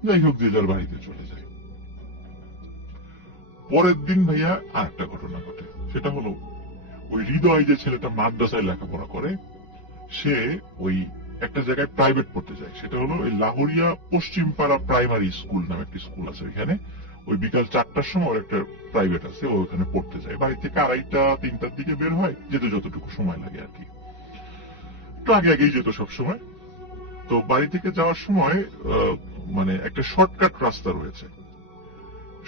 যাই হোক, যে যার বাড়িতে চলে যায়। পরের দিন ভাইয়া আর একটা ঘটনা ঘটে, সেটা হলো ওই হৃদয় যে ছেলেটা মাদ্রাসায় লেখাপড়া করে, সে ওই একটা জায়গায় প্রাইভেট পড়তে যায়, সেটা হলো ওই লাহুরিয়া পশ্চিম পাড়া প্রাইমারি স্কুল নামে একটি স্কুল আছে ওইখানে। ওই বিকাল 4টার সময় ওর একটা প্রাইভেট আছে, ও ওখানে পড়তে যায়। বাড়ি থেকে 2:30-3টার দিকে বের হয়, যেতে যতটুকু সময় লাগে আর কি, একটু আগে আগেই যেত সব সময়। তো বাড়ি থেকে যাওয়ার সময় মানে একটা শর্টকাট রাস্তা রয়েছে,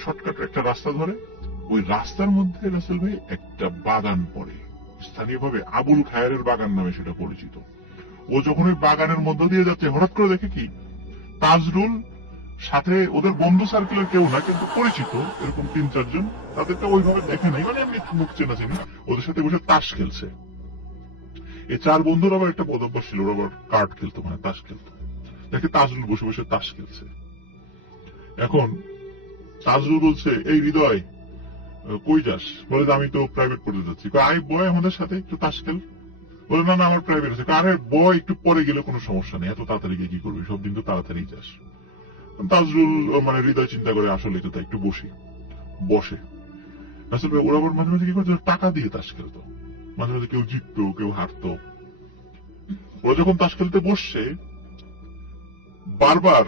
শর্টকাট একটা রাস্তা ধরে, ওই রাস্তার মধ্যে রাসেল ভাই একটা বাগান পড়ে, স্থানীয়ভাবে আবুল খায়েরের বাগান নামে সেটা পরিচিত। ও যখন ওই বাগানের মধ্য দিয়ে যাচ্ছে, হঠাৎ করে দেখে কি তাজরুল সাথে, ওদের বন্ধু সার্কেলের কেউ না কিন্তু পরিচিত এরকম 3-4 জন, তাদেরকে ওইভাবে দেখে নাই, মানে এমনি মুখ চেনা চেনা, ওদের সাথে বসে তাস খেলছে। এই 4 বন্ধুর আবার একটা পদভ্যাস ছিল, ওরা আবার কার্ড খেলতো, মানে তাস খেলতো। দেখে তাজরুল বসে বসে তাস খেলছে। এখন তাজরুল বলছে, এই হৃদয় কই যাস? বলে যে আমি তো প্রাইভেট পড়তে যাচ্ছি। আই বয় আমাদের সাথে একটু তাস খেল। বলে না না আমার প্রাইভেট আছে। আরে বয় একটু পরে গেলে কোনো সমস্যা নেই, এত তাড়াতাড়ি গিয়ে কি করবি, সব দিন তো তাড়াতাড়ি যাস। তাজরুল মানে হৃদয় চিন্তা করে আসলে তো তাই, একটু বসে আসলে ওরা আবার মাঝে মাঝে কি করতো, টাকা দিয়ে তাস খেলতো। মাঝে মাঝে কেউ জিততো, কেউ হারতো। ওরা যখন তাস খেলতে বসছে, বারবার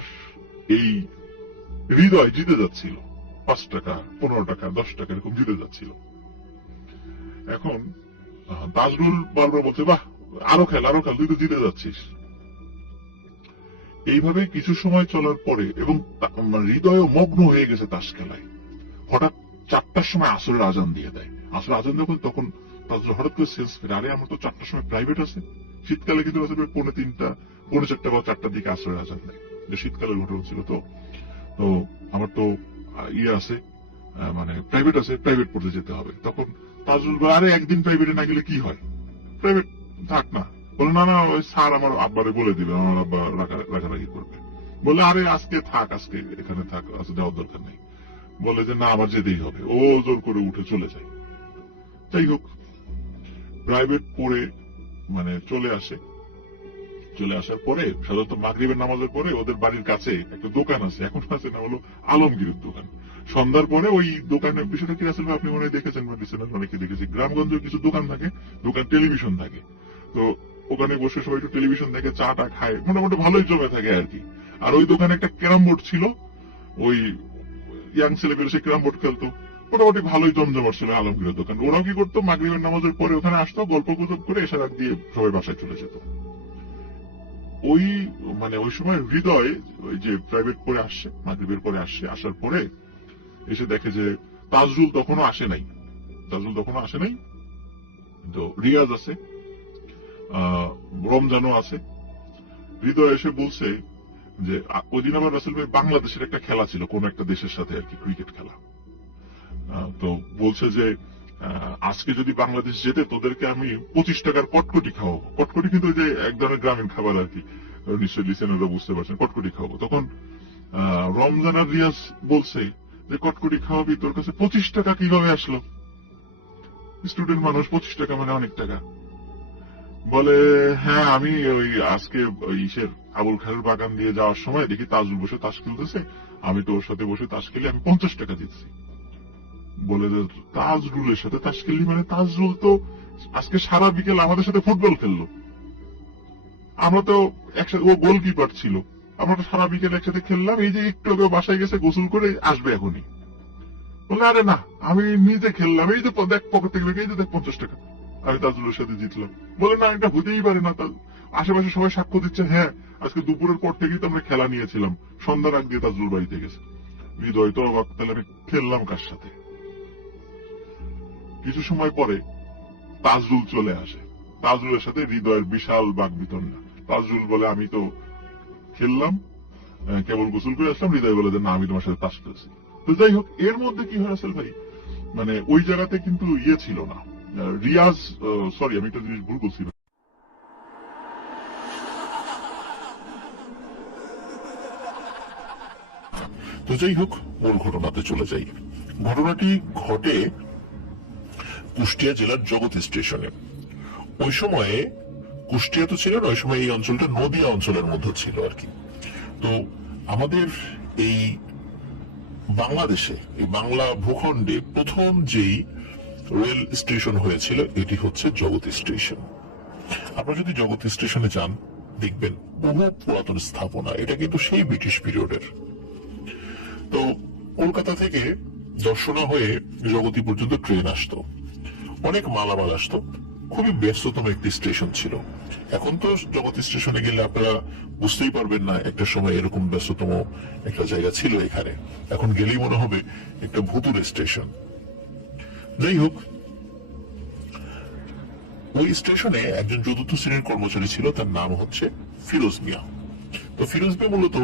এই হৃদয় জিতে যাচ্ছিল, 5 টাকা 15 টাকা 10 টাকা এরকম জিতে যাচ্ছিল। এখন তাজরুল বারবার বলছে, বাহ আরো খেল, তুই তো জিতে যাচ্ছিস। এইভাবে কিছু সময় চলার পরে, এবং হৃদয় মগ্ন হয়ে গেছে তাস খেলায়, হঠাৎ 4টার সময় আসরের আজান দিয়ে দেয়। আসরের আজান যখন, তখন তাজরুল হঠাৎ করে সেন্স ফেরে, আরে আমার তো 4টার সময় প্রাইভেট আছে। শীতকালে কিন্তু আসলে 3:45, 4:45 বা 4টার দিকে আসরের আজান দেয়, যে শীতকালের ঘটনা ছিল। তো আমার তো আছে, মানে প্রাইভেট আছে, প্রাইভেট পড়তে যেতে হবে। তখন তাজরুল বলে, আরে একদিন প্রাইভেটে না গেলে কি হয়, প্রাইভেট থাক না। বলে না না ওই স্যার আমার আব্বারে বলে দিবে, আমার আব্বা রাগারাগি করবে। বলে আরে আজকে থাক, আজকে এখানে থাক, আজকে যাওয়ার দরকার নেই। বলে যে না আমার যেতেই হবে। ও জোর করে উঠে চলে যায়। যাই হোক, প্রাইভেট পড়ে মানে চলে আসার পরে, সাধারণত মাগরিবের নামাজের পরে ওদের বাড়ির কাছে একটা দোকান আছে, এখন আছে না, হলো আলমগীরের দোকান। সন্ধ্যার পরে ওই দোকানের বিষয়টা কি আসলে আপনি মনে হয় দেখেছেন বা দিচ্ছেন, অনেকে দেখেছি, গ্রামগঞ্জের কিছু দোকান থাকে, দোকান টেলিভিশন থাকে। তো ওখানে বসে সবাই একটু টেলিভিশন দেখে, চাটা খায়, মোটামুটি ভালোই জমে থাকে আর কি। আর ওই দোকানে একটা ক্যারাম বোর্ড ছিল, ওই ইয়াং ছেলেপেলে সে ক্যারাম বোর্ড খেলতো, মোটামুটি ভালোই জমজমাট ছিল আলমগীরের দোকান। ওরাও কি করতো, মাগরিবের নামাজের পরে ওখানে আসতো, গল্প গুজব করে এসে রাত দিয়ে সবাই বাসায় চলে যেত। ওই সময় হৃদয় ওই যে প্রাইভেট পড়ে আসছে, মাগরিবের পরে আসার পরে এসে দেখে যে তাজরুল তখনও আসে নাই। তো রিয়াজ আছে, রমজানও আছে। হৃদয় এসে বলছে যে ওই দিন আবার রাসেল ভাই বাংলাদেশের একটা খেলা ছিল, কোন একটা দেশের সাথে আর কি, ক্রিকেট খেলা। তো বলছে যে আজকে যদি বাংলাদেশ জেতে, তোদেরকে আমি 25 টাকার কটকটি খাওয়াবো। কটকটি কিন্তু যে এক ধরনের গ্রামীণ খাবার আর কি, নিশ্চয়ই লিসেনাররা বুঝতে পারছেন, কটকটি খাওয়াবো। তখন রমজান আর রিয়াজ বলছে যে কটকটি খাওয়াবি, তোর কাছে 25 টাকা কিভাবে আসলো? স্টুডেন্ট মানুষ, 25 টাকা মানে অনেক টাকা। বলে হ্যাঁ, আমি ওই আজকে ইসের আবুল খায়ের বাগান দিয়ে যাওয়ার সময় দেখি তাজরুল বসে তাস খেলতেছে, আমি তো ওর সাথে বসে তাস খেলি, আমি 50 টাকা দিচ্ছি। বলে যে তাজরুলের সাথে তাস খেললি মানে? তাজরুল তো আজকে সারা বিকেল আমাদের সাথে ফুটবল খেললো, আমরা তো একসাথে, ও গোলকিপার ছিল, আমরা তো সারা বিকেল একসাথে খেললাম, এই যে একটু আগে বাসায় গেছে, গোসল করে আসবে এখনই। বলে আরে না, আমি নিজে খেললাম, এই যে দেখ পকেট থেকে, এই যে দেখ 50 টাকা, আমি তাজরুলের সাথে জিতলাম। বলে না, এটা হতেই পারে না, আশেপাশে সবাই সাক্ষ্য দিচ্ছে, হ্যাঁ আজকে দুপুরের পর থেকেই তো আমরা খেলা নিয়েছিলাম, সন্ধ্যার আগ দিয়ে তাজরুল বাড়িতে গেছে। হৃদয় তো অবাক, তাহলে আমি খেললাম কার সাথে? কিছু সময় পরে তাজরুল চলে আসে, তাজরুলের সাথে হৃদয়ের বিশাল বাকবিতণ্ডা। তাজরুল বলে আমি তো খেললাম, কেবল গোসল করে আসলাম। হৃদয় বলে যে না, আমি তোমার সাথে তাস খেলছি। তো যাই হোক, এর মধ্যে কি হয় আসল ভাই, মানে ওই জায়গাতে কিন্তু ছিল না রিয়াজ, সরি আমি একটা জিনিস ভুল বলছি। তো যাই হোক, মূল ঘটনাতে চলে যাই। ঘটনাটি ঘটে কুষ্টিয়া জেলার জগৎ স্টেশনে। ওই সময়ে কুষ্টিয়া তো ছিল না, ওই সময় এই অঞ্চলটা নদিয়া অঞ্চলের মধ্যে ছিল আর কি। তো আমাদের এই বাংলাদেশে, এই বাংলা ভূখণ্ডে প্রথম যেই রেল স্টেশন হয়েছিল এটি হচ্ছে জগৎ স্টেশন। আপনারা যদি জগৎ স্টেশনে যান, দেখবেন বহু পুরাতন স্থাপনা, এটা কিন্তু সেই ব্রিটিশ পিরিয়ডের। তো কলকাতা থেকে দর্শনা হয়ে জগতী পর্যন্ত ট্রেন আসতো, অনেক মালামাল আসতো, খুবই ব্যস্ততম একটি স্টেশন ছিল। এখন তো জগৎ স্টেশনে গেলে আপনারা বুঝতেই পারবেন না একটা সময় এরকম ব্যস্ততম একটা জায়গা ছিল এখানে। এখন গেলেই মনে হবে একটা ভুতুরে স্টেশন। যাই হোক, ওই স্টেশনে একজন চতুর্থ শ্রেণীর কর্মচারী ছিল, তার নাম হচ্ছে ফিরোজ মিয়া। তো ফিরোজ মিয়া মূলত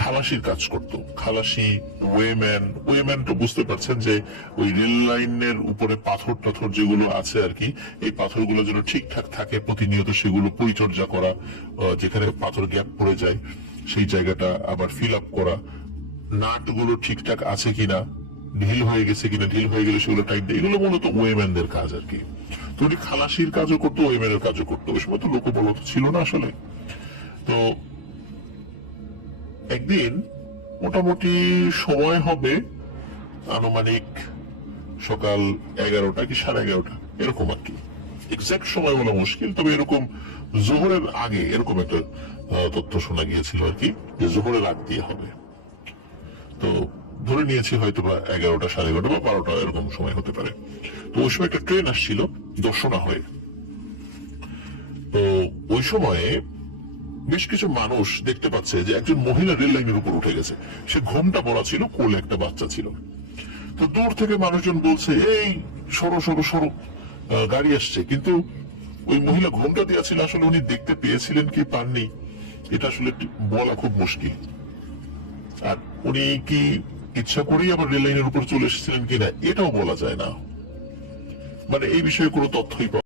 খালাসির কাজ করত। খালাসি, ওয়েম্যান তো বুঝতে পারছেন যে ওই রেল লাইনের উপরে পাথর টাথর যেগুলো আছে আর কি, এই পাথরগুলো যেন ঠিকঠাক থাকে, প্রতিনিয়ত সেগুলো পরিচর্যা করা, যেখানে পাথর গ্যাপ পড়ে যায় সেই জায়গাটা আবার ফিল আপ করা, নাটগুলো ঠিকঠাক আছে কিনা, ঢিল হয়ে গেছে কিনা, ঢিল হয়ে গেলে সেগুলো টাইট দেয়, এগুলো মূলত ওয়েম্যানদের কাজ আর কি। তো উনি খালাসির কাজও করতো, ওয়েম্যানের কাজও করতো। ওই সময় তো লোকবল তো ছিল না আসলে। তো একদিন মোটামুটি সময় হবে আনুমানিক সকাল 11টা কি 11:30 এরকম আর কি, এক্সাক্ট সময় বলা মুশকিল, তবে এরকম জোহরের আগে এরকম একটা তথ্য শোনা গিয়েছিল আর কি, যে জোহরের আগ দিয়ে হবে। তো ধরে নিয়েছি হয়তো বা 11টা, 11:30 বা 12টা এরকম সময় হতে পারে। তো ওই সময় একটা ট্রেন আসছিল দর্শনা হয়ে। তো ওই সময়ে বেশ কিছু মানুষ দেখতে পাচ্ছে যে একজন মহিলা রেল লাইনের উপর উঠে গেছে। সে ঘোমটা পরা ছিল, কোলে একটা বাচ্চা ছিল। তো দূর থেকে মানুষজন বলছে, এই সরো সরো সরো, গাড়ি আসছে। কিন্তু ওই মহিলা ঘোমটা দেওয়া ছিল, আসলে উনি দেখতে পেয়েছিলেন কি পাননি এটা আসলে বলা খুব মুশকিল। আর উনি কি ইচ্ছা করেই আবার রেল লাইনের উপর চলে এসেছিলেন কিনা এটাও বলা যায় না। মানে এই বিষয়ে কোনো তথ্যই পাওয়া